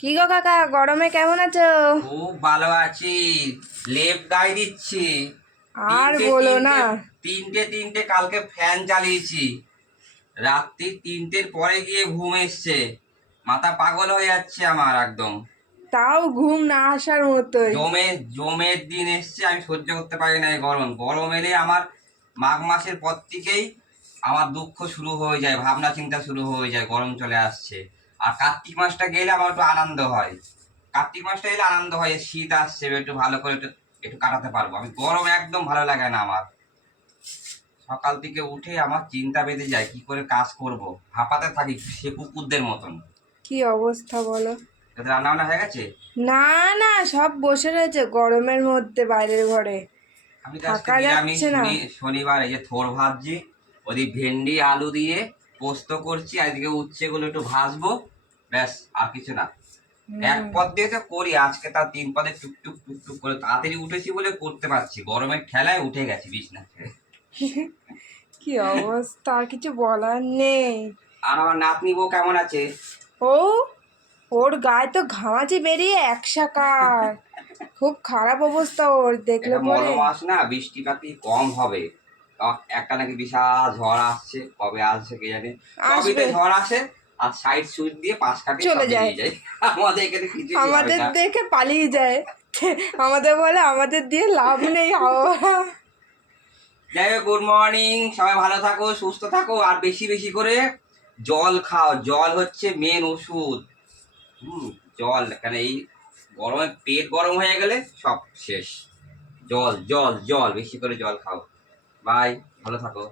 কি গো কাকা, গরমে কেমন আছো? খুব ভালো আছি। লেপ গায়ে দিচ্ছি। আর তিনটে বলো না। তিনটে তিনটে তিনটে কালকে ফ্যান চালিয়েছি। রাত্রি 3টের পরে গিয়ে ঘুম এসছে। মাথা পাগল হয়ে যাচ্ছে আমার একদম। তাও ঘুম না আসার মতোই। জমের দিন এসছে, আমি সহ্য করতে পারি না এই গরম। গরম এলে আমার মাঘ মাসের পর থেকেই আমার দুঃখ শুরু হয়ে যায়, ভাবনা চিন্তা শুরু হয়ে যায়, গরম চলে আসছে। আর কার্তিক মাসটা গেলে আমার একটু আনন্দ হয়। কার্তিক মাসটা এলে আনন্দ হয়, শীত আসছে, একটু ভালো করে একটু একটু কাটাতে পারবো। আমি গরম একদম ভালো লাগে না আমার। সকাল থেকে উঠে আমার চিন্তা বেঁধে যায় কি করে কাজ করব, হাঁপাতে থাকি সে কুকুরদের মতন। কি অবস্থা বলো। তোদের রান্না বান্না হয়ে গেছে? না না, সব বসে রয়েছে গরমের মধ্যে বাইরের ঘরে। আমি তো আজকে থাকা নিরামিষ, যাচ্ছে না। শনিবার। এই যে থোর ভাজছি, ওদিকে ভেন্ডি আলু দিয়ে পোস্ত করছি, আজকে উচ্ছেগুলো একটু ভাজবো, ব্যাস আর কিছু না। এক হুম। পদ দিয়ে তো করি, আজকে তার 3 পদে টুকটুক টুকটুক করে তাড়াতাড়ি উঠেছি বলে করতে পারছি, গরমের ঠেলায় উঠে গেছি বিছনা ছেড়ে। কি অবস্থা, আর কিছু বলার নেই। আর আমার নাতনি বউ কেমন আছে? ও, ওর গায়ে তো ঘামাচি বেরিয়ে একসাকার। খুব খারাপ অবস্থা ওর, দেখলে এটা মল পরে। মাস না, বৃষ্টিপাতি কম হবে। একটা নাকি বিশাল ঝড় আসছে, কবে আসছে কে জানে। সবইতে আসবে, ঝড় আসে আর সাইড সুইচ দিয়ে পাশ কাটিয়ে সব চলে যায়, বেরিয়ে যায়। আমাদের এখানে কিছুই হয় আমাদের না। দেখে পালিয়ে যায়। আমাদের বলে আমাদের দিয়ে লাভ নেই হাওয়া। যাই হোক, গুড মর্নিং, সবাই ভালো থাকো, সুস্থ থাকো, আর বেশি বেশি করে জল খাও। জল হচ্ছে মেন ওষুধ। হুম। জল, কেন এই গরমে পেট গরম হয়ে গেলে সব শেষ। জল জল জল, বেশি করে জল খাও। বাই, ভালো থাকো।